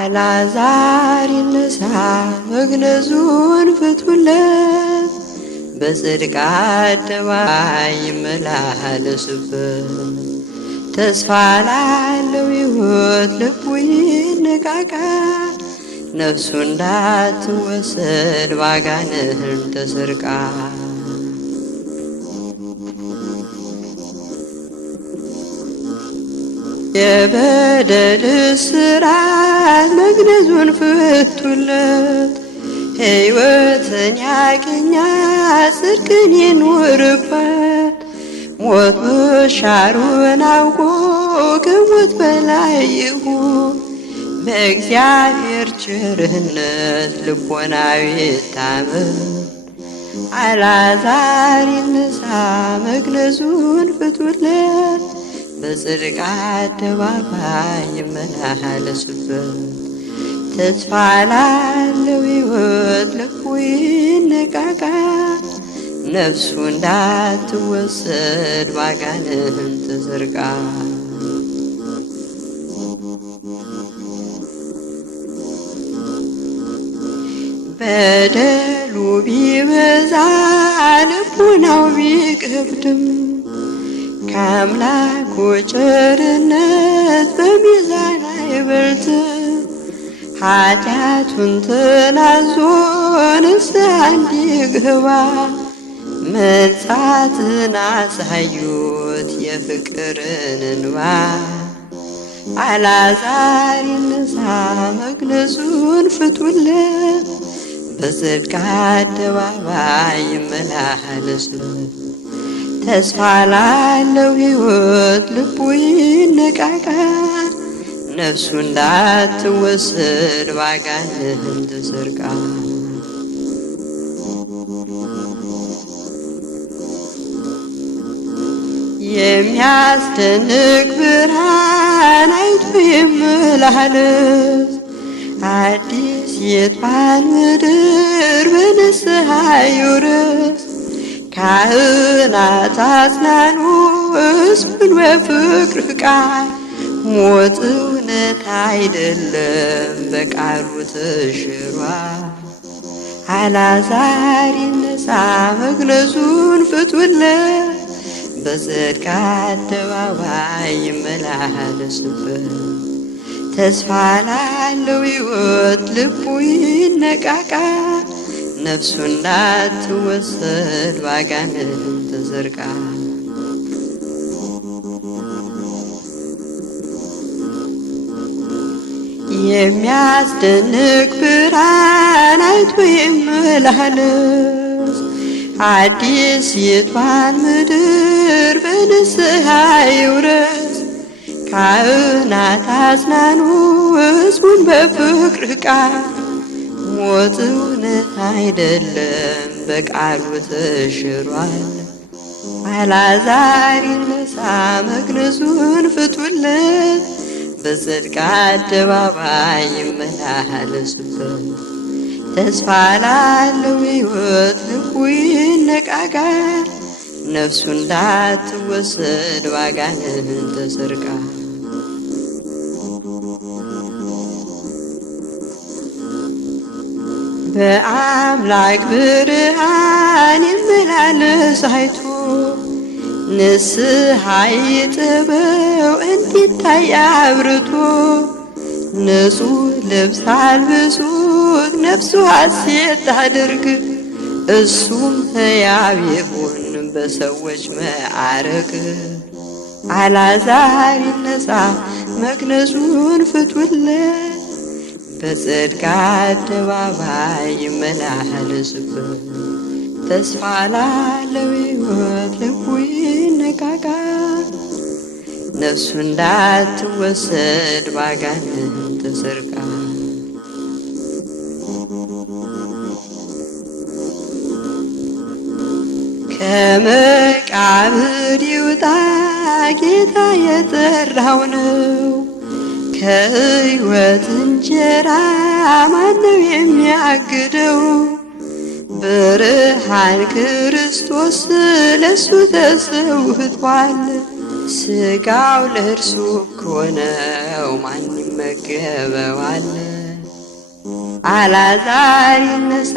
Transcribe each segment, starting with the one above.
አልዓዛር ይነሳ መግነዙን ፍቱለት፣ በጽድቅ አደባባይ ይመላለስበት። ተስፋ ላለው ሕይወት ልቡ ይነቃቃ፣ ነፍሱ እንዳትወሰድ ባጋንንት ተሰርቃ። የበደል እስራት መግነዙን ፍቱለት፣ ሕይወትን ያገኛ ጽድቅን ይኑርበት። ሞት መሻሩን አውቆ ከሞት በላይ ይሁን፣ በእግዚአብሔር ቸርነት ልቦናዊ ይታመን። አልዓዛር ይነሳ መግነዙን ፍቱለት፣ በጽድቅ አደባባይ ይመላለስበት። ተስፋ ላለው ሕይወት ልቡ ይነቃቃ፣ ነፍሱ እንዳትወሰድ ባጋንንት ተሰርቃ። በደሉ ቢበዛ ልቡናው ቢከብድም፣ ከአምላኩ ቸርነት በሚዛን አይበልጥም። ኃጢአቱን ተናዞ ንስሐ እንዲገባ መንጻትን አሳዩት የፍቅርን እንባ። አልዓዛር ይነሳ መግነዙን ፍቱለት፣ በጽድቅ አደባባይ ይመላለስበት። ተስፋ ላለው ሕይወት ልቡ ይነቃቃ፣ ነፍሱ እንዳትወሰድ ባጋንንት ተሰርቃ። የሚያስደንቅ ብርሃን አይቶ ይመላለስ፣ አዲስ የጥፋን ምድር በንስሐ ይውረስ። ካህናት አጽናኑ ሕዝቡን በፍቅር ቃል፣ ሞት እውነት አይደለም በቃሉ ተሽሯል። አልዓዛር ይነሳ መግነዙን ፍቱለት፣ በጽድቅ አደባባይ ይመላለስበት። ተስፋ ላለው ሕይወት ልቡ ይነቃቃ፣ ነፍሱ እንዳትወሰድ ባጋንንት ተሰርቃ። የሚያስደንቅ ብርሃን አይቶ ይመላለስ፣ አዲስ የጥፋን ምድር በንስሐ ይውረስ። ካህናት አጽናኑ ሕዝቡን በፍቅር ቃል፣ ሞት እውነት አይደለም በቃሉ ተሽሯል። አልዓዛር ይነሳ መግነዙን ፍቱለት፣ በጽድቅ አደባባይ ይመላለስበት። ተስፋ ላለው ሕይወት ልቡ ይነቃቃ፣ ነፍሱ እንዳትወሰድ ባጋንንት ተሰርቃ። በአምላክ ብርሃን ይመላለስ አይቶ፣ ንስሐ ይጥበው እንዲታይ አብርቶ። ንጹሕ ልብስ አልብሱት ነፍሱ ሐሴት ታድርግ፣ እሱም ሕያው ይሁን በሰዎች መዓረግ። አልዓዛር ይነሳ መግነዙን ፍቱለት፣ በጽድቅ አደባባይ ይመላለስበት። ተስፋ ላለው ሕይወት ልቡ ይነቃቃ፣ ነፍሱ እንዳትወሰድ ባጋንንት ተሰርቃ። ከመቃብር ይውጣ ጌታ የጠራው ነው። ከሕይወት እንጀራ ማነው የሚያግደው? ብርሃን ክርስቶስ ለሱ ተሰውቷል። ሥጋው ለእርሱ እኮ ነው ማን ይመገበዋል? አልዓዛር ይነሳ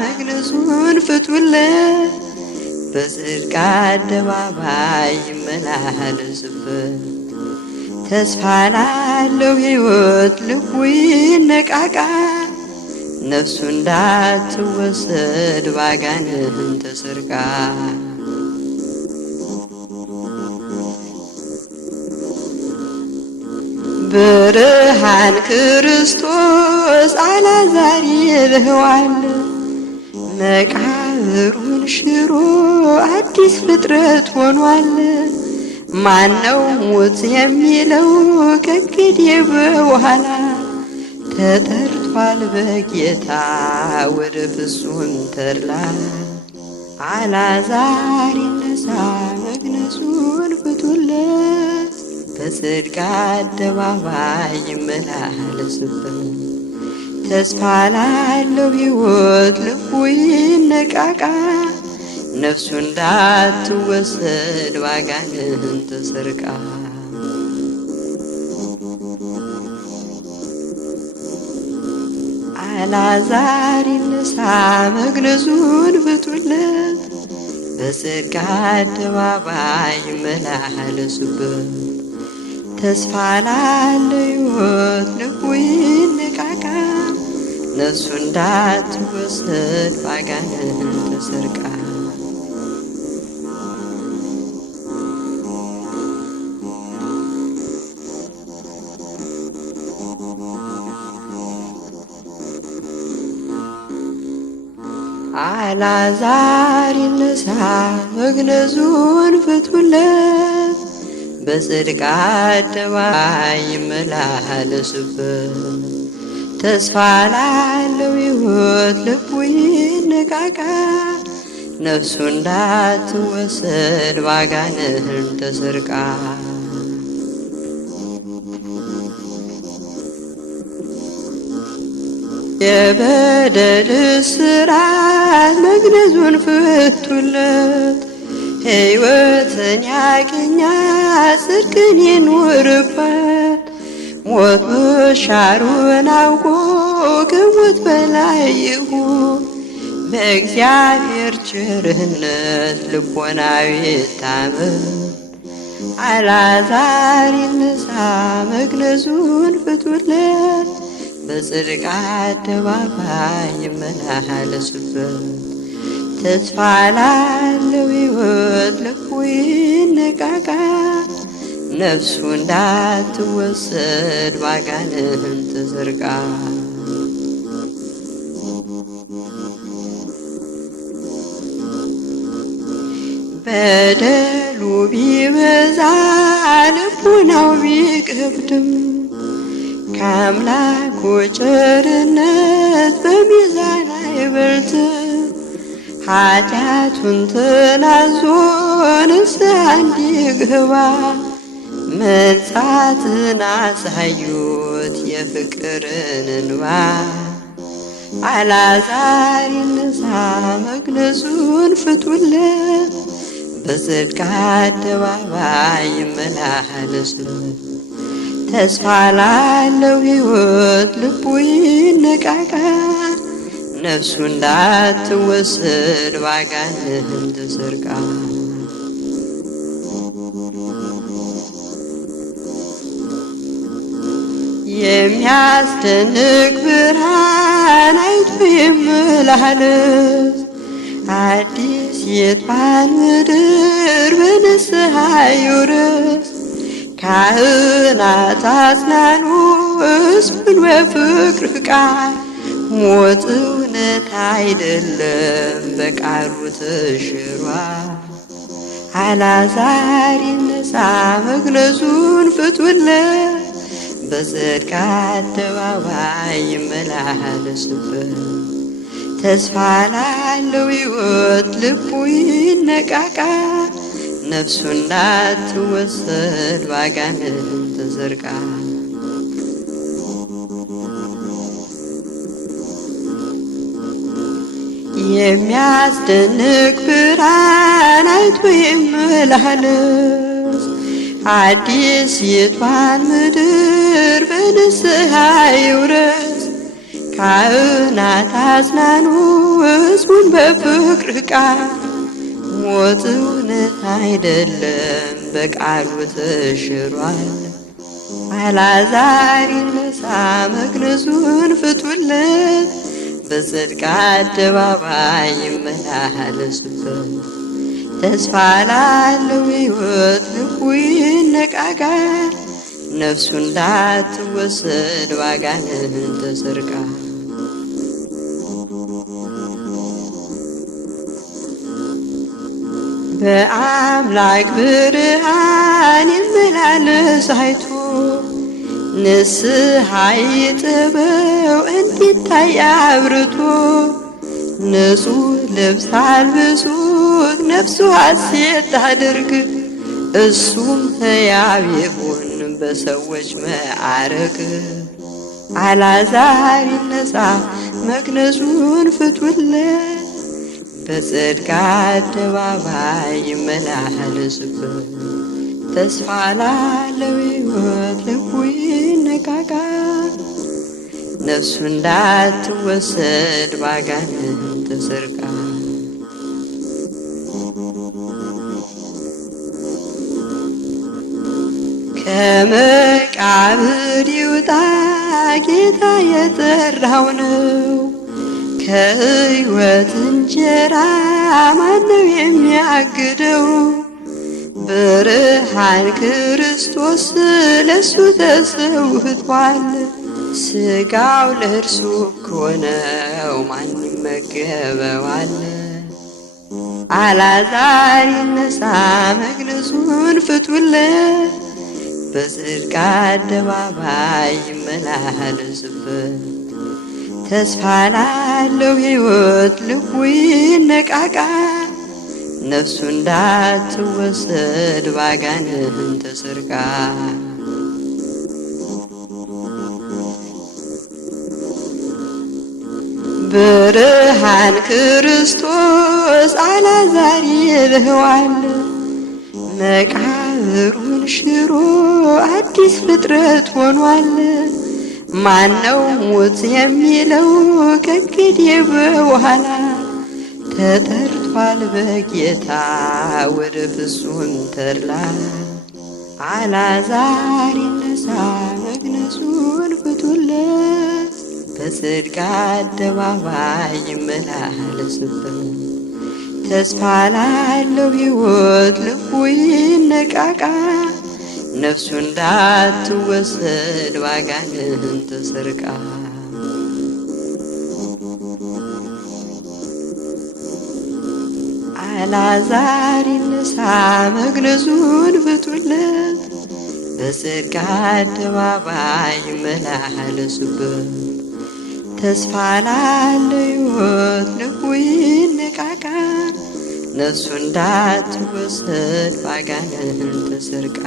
መግነዙን ፍቱለት፣ በጽድቅ አደባባይ ይመላለስበት። ተስፋ ላለው ሕይወት ልቡ ይነቃቃ፣ ነፍሱ እንዳትወሰድ ባጋንንት ተሰርቃ። ብርሃን ክርስቶስ አልዓዛር ይልኸዋል፣ መቃብሩን ሽሮ አዲስ ፍጥረት ሆኗል። ማነው ሞት የሚለው ከእንግዲህ በኋላ? ተጠርቷል በጌታ ወደ ፍጹም ተድላ። አልዓዛር ይነሳ መግነዙን ፍቱለት፣ በጽድቅ አደባባይ ይመላለስበት። ተስፋ ላለው ሕይወት ልቡ ይነቃቃ፣ ነፍሱ እንዳትወሰድ ባጋንንት ተሰርቃ። አልዓዛር ይነሳ መግነዙን ፍቱለት፣ በጽድቅ አደባባይ ይመላለስበት። ተስፋ ላለው ሕይወት ልቡ ይነቃቃ፣ ነፍሱ እንዳትወሰድ ባጋንንት ተሰርቃ። አልዓዛር ይነሳ መግነዙን ፍቱለት፣ በጽድቅ አደባባይ ይመላለስበት። ተስፋ ላለው ሕይወት ልቡ ይነቃቃ፣ ነፍሱ እንዳትወሰድ ባጋንንት ተሰርቃ። የበደል እስራት መግነዙን ፍቱለት፣ ሕይወትን ያገኛ ጽድቅን ይኑርበት። ሞት መሻሩን አውቆ ከሞት በላይ ይሁን፣ በእግዚአብሔር ቸርነት ልቦናዊ ይታመን። አልዓዛር ይነሳ መግነዙን ፍቱለት፣ በጽድቅ አደባባይ ይመላለስበት። ተስፋ ላለው ሕይወት ልቡ ይነቃቃ፣ ነፍሱ እንዳትወሰድ ባጋንንት ተሰርቃ። በደሉ ቢበዛ ልቡናው ቢከብድም ከአምላኩ ቸርነት በሚዛን አይበልጥም። ኃጢአቱን ተናዞ ንስሐ እንዲገባ መንጻትን አሳዩት የፍቅርን እንባ። አልዓዛር ይነሳ መግነዙን ፍቱለት፣ በጽድቅ አደባባይ ይመላለስበት። ተስፋ ላለው ሕይወት ልቡ ይነቃቃ፣ ነፍሱ እንዳትወሰድ ባጋንንት ተሰርቃ። የሚያስደንቅ ብርሃን አይቶ ይመላለስ፣ አዲስ የጥፋን ምድር በንስሐ ይውረስ። ካህናት አጽናኑ ሕዝቡን በፍቅር ቃል፣ ሞት እውነት አይደለም በቃሉ ተሽሯል። አልዓዛር ይነሳ መግነዙን ፍቱለት፣ በጽድቅ አደባባይ ይመላለስበት። ተስፋ ላለው ሕይወት ልቡ ይነቃቃ ነፍሱ እንዳትወሰድ ባጋንንት ተዘርጋ የሚያስደንቅ ብርሃን አይቶ ይመላለስ አዲሲቷን ምድር በንስሐ ይውረስ ካህናት አጽናኑ ሕዝቡን በፍቅር ቃል ሞት እውነት አይደለም በቃሉ ተሽሯል አልዓዛር ይነሳ መግነዙን ፍቱለት በጽድቅ አደባባይ ይመላለሱበት ተስፋ ላለው ሕይወት ልቡ ይነቃቃ ነፍሱ እንዳትወሰድ ባጋንንት ተሰርቃ በአምላክ ብርሃን ይመላለስ አይቶ ንስሐ ይጥበው እንዲታይ አብርቶ ንጹሕ ልብስ አልብሱት ነፍሱ ሐሴት ታድርግ እሱም ሕያው ይሁን በሰዎች መዓረግ አልዓዛር ይነሳ መግነዙን ፍቱለት በጽድቅ አደባባይ ይመላለሱበት ተስፋ ላለው ሕይወት ልቡ ይነቃቃ ነፍሱ እንዳትወሰድ ባጋንንት ተሰርቃ ከመቃብር ይውጣ ጌታ የጠራው ነው ከሕይወት እንጀራ ማነው የሚያግደው ብርሃን ክርስቶስ ለሱ ተሰውቷል ሥጋው ለእርሱ እኮ ነው ማን ይመገበዋል አልዓዛር ይነሳ መግነዙን ፍቱለት በጽድቅ አደባባይ ይመላለስበት ተስፋ ላለው ሕይወት ልቡ ይነቃቃ ነፍሱ እንዳትወሰድ ባጋንንት ተሰርቃ ብርሃን ክርስቶስ አልዓዛር ይልህዋል መቃብሩን ሽሮ አዲስ ፍጥረት ሆኗል ማነው ሞት የሚለው ከእንግዲህ በኋላ ተጠርቷል በጌታ ወደ ፍጹም ተድላ አልዓዛር ይነሳ መግነዙን ፍቱለት በጽድቅ አደባባይ ይመላለስበት ተስፋ ላለው ሕይወት ልቡ ይነቃቃ ነፍሱ እንዳትወሰድ ባጋንንት ተሰርቃ አልዓዛር ይነሳ መግነዙን ፍቱለት በጽድቅ አደባባይ ይመላለሱበት ተስፋ ላለው ሕይወት ልቡ ይነቃቃ ነፍሱ እንዳትወሰድ ባጋንንት ተሰርቃ